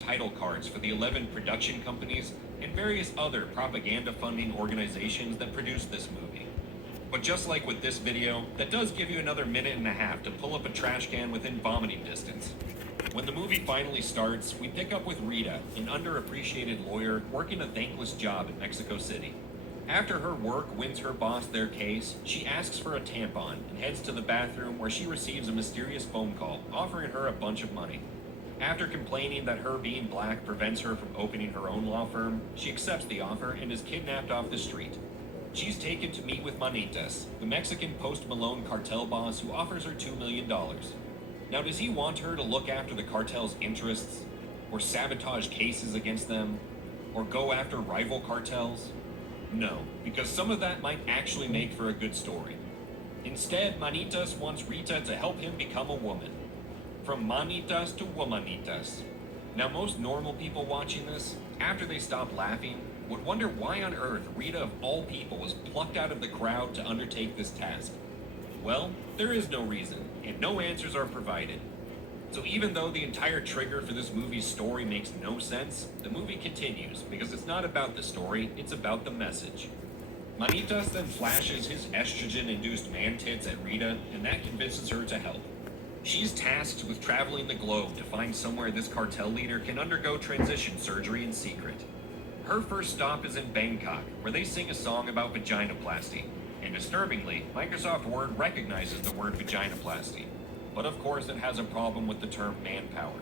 title cards for the 11 production companies and various other propaganda funding organizations that produced this movie. But just like with this video, that does give you another minute and a half to pull up a trash can within vomiting distance. When the movie finally starts, we pick up with Rita, an underappreciated lawyer working a thankless job in Mexico City. After her work wins her boss their case, she asks for a tampon and heads to the bathroom where she receives a mysterious phone call offering her a bunch of money. After complaining that her being black prevents her from opening her own law firm, she accepts the offer and is kidnapped off the street. She's taken to meet with Manitas, the Mexican Post Malone cartel boss who offers her $2 million. Now, does he want her to look after the cartel's interests, or sabotage cases against them, or go after rival cartels? No, because some of that might actually make for a good story. Instead, Manitas wants Rita to help him become a woman. From manitas to womanitas. Now, most normal people watching this, after they stop laughing, would wonder why on earth Rita of all people was plucked out of the crowd to undertake this task. Well, there is no reason, and no answers are provided. So even though the entire trigger for this movie's story makes no sense, the movie continues because it's not about the story, it's about the message. Manitas then flashes his estrogen-induced man tits at Rita, and that convinces her to help. She's tasked with traveling the globe to find somewhere this cartel leader can undergo transition surgery in secret. Her first stop is in Bangkok, where they sing a song about vaginoplasty. And disturbingly, Microsoft Word recognizes the word vaginoplasty. But of course, it has a problem with the term manpower.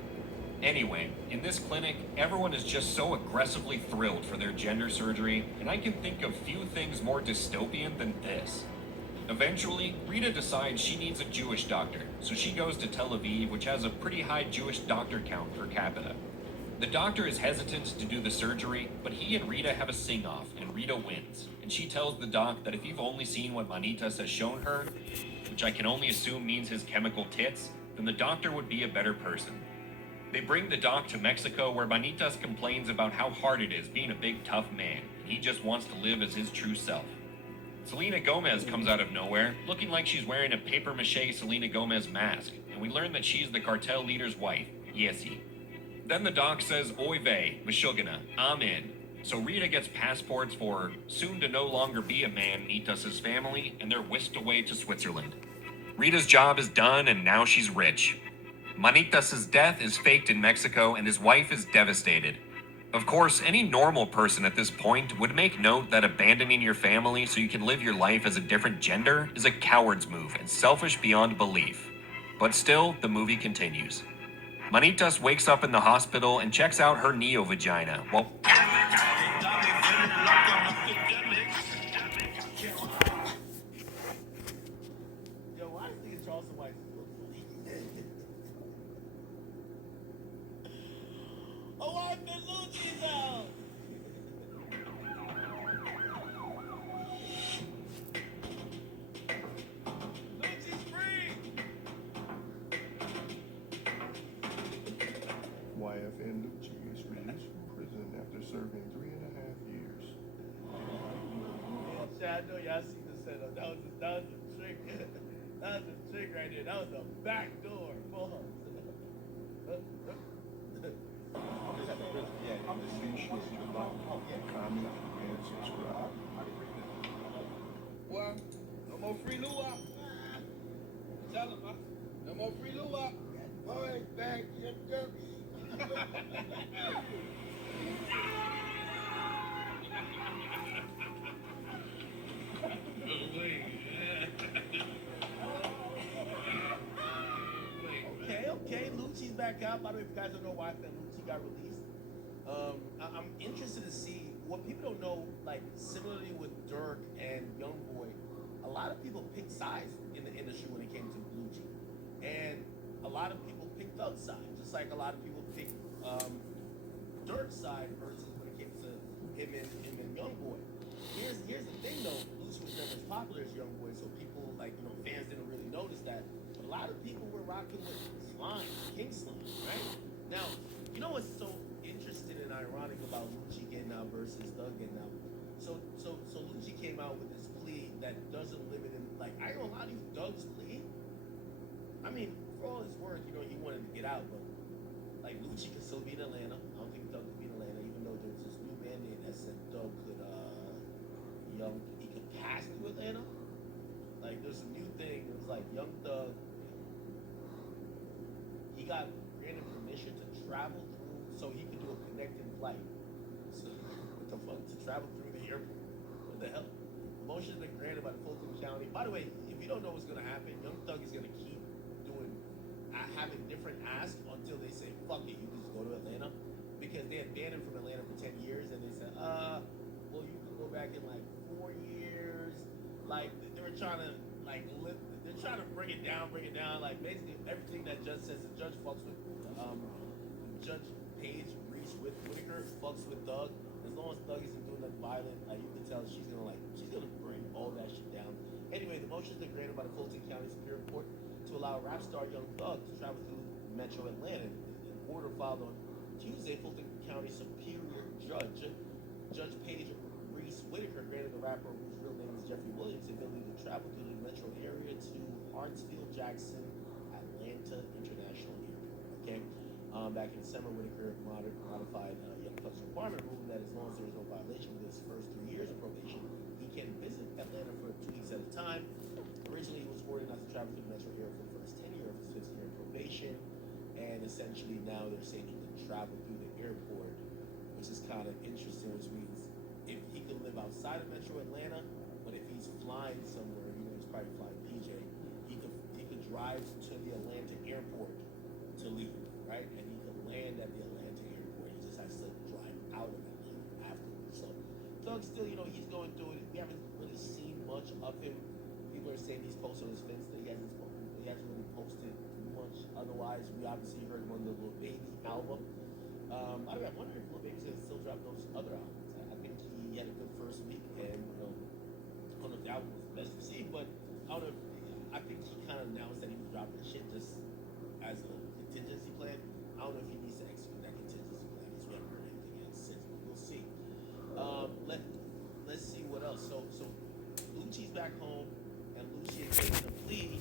Anyway, in this clinic, everyone is just so aggressively thrilled for their gender surgery, and I can think of few things more dystopian than this. Eventually, Rita decides she needs a Jewish doctor, so she goes to Tel Aviv, which has a pretty high Jewish doctor count per capita. The doctor is hesitant to do the surgery, but he and Rita have a sing-off, and Rita wins. And she tells the doc that if you've only seen what Manitas has shown her, which I can only assume means his chemical tits, then the doctor would be a better person. They bring the doc to Mexico, where Manitas complains about how hard it is being a big tough man, and he just wants to live as his true self. Selena Gomez comes out of nowhere, looking like she's wearing a papier-mâché Selena Gomez mask, and we learn that she's the cartel leader's wife, Yesi. Then the doc says, "Oy vey, Meshuggah, I'm in." So Rita gets passports for soon to no longer be a man, Nitas' family, and they're whisked away to Switzerland. Rita's job is done, and now she's rich. Manitas' death is faked in Mexico, and his wife is devastated. Of course, any normal person at this point would make note that abandoning your family so you can live your life as a different gender is a coward's move and selfish beyond belief. But still, the movie continues. Manitas wakes up in the hospital and checks out her neo-vagina. Well, Yo, why is nigga Charleston White so funny? Oh, I Lucci's out. Lucci's free. YFN Lucci is released from prison after serving 3.5 years. Yeah, I know y'all seen the setup. That was the trick. That was the trick right there. That was the back door. Pause. I'm just at the prison. Yeah, I'm just saying shit. Comment, and subscribe. Well, no more free luau. Tell him, no more free luau. All right, back your ducks. Okay. Lucci's back out. By the way, if you guys don't know why Lucci got released, I'm interested to see what people don't know. Like similarly with Dirk and YoungBoy, a lot of people picked sides in the industry when it came to Lucci, and a lot of people picked Thug's side, just like a lot of people picked Dirk's side versus when it came to him and YoungBoy. Here's the thing though, Lucci was never as popular as YoungBoy, so people fans didn't really notice that. But a lot of people were rocking with Slime, King Slime, right? Now, you know what's so interesting and ironic about Lucci getting out versus Thug getting out? So Lucci came out with this plea that doesn't limit him. Like, I ain't gonna lie to you, Thug's plea. I mean, for all his work, he wanted to get out, but like Lucci could still be in Atlanta. like Young Thug, he got granted permission to travel through, so he could do a connecting flight. So what the fuck, to travel through the airport? What the hell? Motion has been granted by the Fulton County. By the way, if you don't know what's gonna happen, Young Thug is gonna keep doing, having different asks until they say, fuck it, you can just go to Atlanta. Because they had banned him from Atlanta for 10 years, and they said, well, you can go back in like 4 years. Like, they were trying to, like, they're trying to bring it down. Like, basically, everything that judge says, the judge fucks with, Judge Paige Reese Whitaker fucks with Thug. As long as Thug isn't doing nothing violent, you can tell she's gonna bring all that shit down. Anyway, the motion's been granted by the Fulton County Superior Court to allow rap star Young Thug to travel through Metro Atlanta. An order filed on Tuesday, Fulton County Superior Judge Paige Reese Whitaker granted the rapper, whose real name is Jeffrey Williams, the ability to travel through the metro area to Hartsfield Jackson Atlanta International Airport. Okay, back in December, Whitaker modified Young Thug's requirement, ruling that as long as there is no violation within his first 3 years of probation, he can visit Atlanta for 2 weeks at a time. Originally, he was ordered not to travel through the metro area for the first 10 years of his 15-year probation, and essentially now they're saying he can travel through the airport, which is kind of interesting, which means if he could live outside of Metro Atlanta, but if he's flying somewhere, he's probably flying PJ, he could drive to the Atlanta airport to leave, right? And he could land at the Atlanta airport. He just has to drive out of Atlanta afterwards. So Thug still, he's going through it. We haven't really seen much of him. People are saying he's posted on his fence that he hasn't really posted much. Otherwise, we obviously heard one of the Lil Baby album. By the way, I wonder if Lil Baby's gonna still drop those other albums. I think he had a good first week, and I don't know if the album was the best received, but I don't know. I think he kind of announced that he was dropping shit just as a contingency plan. I don't know if he needs to execute that contingency plan because we haven't heard anything else since. But we'll see. Let's see what else. So Lucci's back home, and Lucci is taking a plea,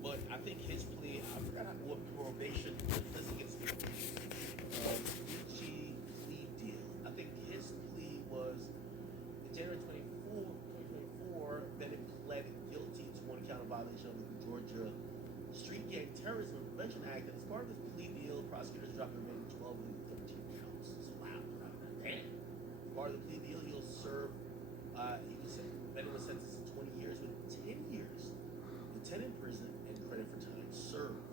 but I think his plea, I forgot what probation. Let's get some Lucci plea deal. I think his plea was in January 2024. Bennett pled guilty to one count of violation of the Georgia Street Gang Terrorism Prevention Act, and as part of his plea deal, prosecutors dropped the remaining 12 and 13 counts. So wow, damn. As part of the plea deal, he'll serve. Bennett was sentenced to 20 years with 10 years in prison and credit for time served.